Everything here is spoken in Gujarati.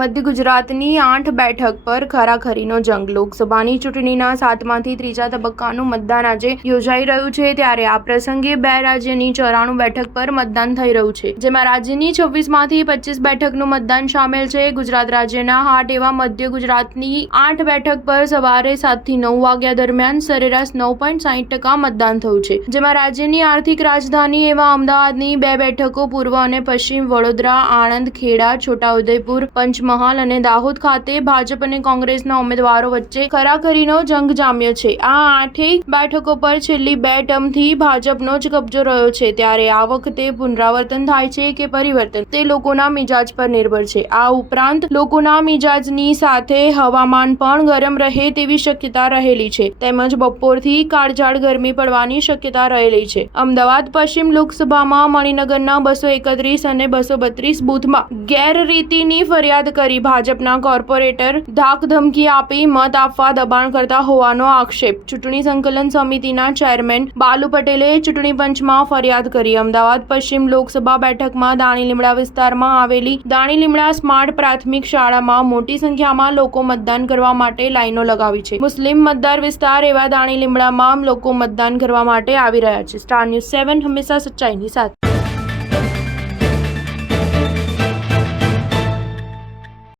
મધ્ય ગુજરાતની 8 બેઠક પર ખરાખરીનો જંગ. લોકસભાની ચૂંટણીના 7માંથી ત્રીજા તબક્કાનું મતદાન આજે યોજાઈ રહ્યું છે. ત્યારે આ પ્રસંગે 2 રાજ્યની 94 બેઠક પર મતદાન થઈ રહ્યું છે, જેમાં રાજ્યની 26માંથી 25 બેઠકનું મતદાન સામેલ છે. ગુજરાત રાજ્યના હાટ એવા મધ્ય ગુજરાતની 8 બેઠક પર સવારે 7 થી 9 વાગ્યા દરમિયાન સરેરાશ 9.60% મતદાન થયું છે, જેમાં રાજ્યની આર્થિક રાજધાની એવા અમદાવાદની 2 બેઠકો પૂર્વ અને પશ્ચિમ વડોદરા, આણંદ, ખેડા, છોટાઉદેપુર, પંચમહાલ અને દાહોદ ખાતે ભાજપ અને કોંગ્રેસના ઉમેદવારો વચ્ચે ખરાખરીનો જંગ જામ્યો છે. આ 8 બેઠકો પર છેલ્લી 2 ટર્મથી ભાજપનો જ કબજો રહ્યો છે. ત્યારે આ વખતે પુનરાવર્તન થાય છે કે પરિવર્તન, તે લોકોના મિજાજ પર નિર્ભર છે. આ ઉપરાંત લોકોના મિજાજની સાથે હવામાન પણ ગરમ રહે તેવી શક્યતા રહેલી છે, તેમજ બપોરથી કાળઝાળ ગરમી પડવાની શક્યતા રહેલી છે. અમદાવાદ પશ્ચિમ લોકસભામાં મણિનગરના 231 અને 232 બૂથમાં ગેરરીતિની ફરિયાદ કરી ભાજપના કોર્પોરેટર ધાકધમકી આપી મત આપવા દબાણ કરતા હોવાનો આક્ષેપ. ચૂંટણી સંકલન સમિતિના ચેરમેન બાલુ પટેલે ચૂંટણી પંચમાં ફરિયાદ કરી. અમદાવાદ પશ્ચિમ લોકસભા બેઠકમાં દાણીલીમડા વિસ્તારમાં આવેલી દાણીલીમડા સ્માર્ટ પ્રાથમિક શાળામાં મોટી સંખ્યામાં લોકો મતદાન કરવા માટે લાઈનો લગાવી છે. મુસ્લિમ મતદાર વિસ્તાર એવા દાણીલીમડામાં લોકો મતદાન કરવા માટે આવી રહ્યા છે. સ્ટાર ન્યૂઝ 7 હંમેશા સચ્ચાઈની સાથે.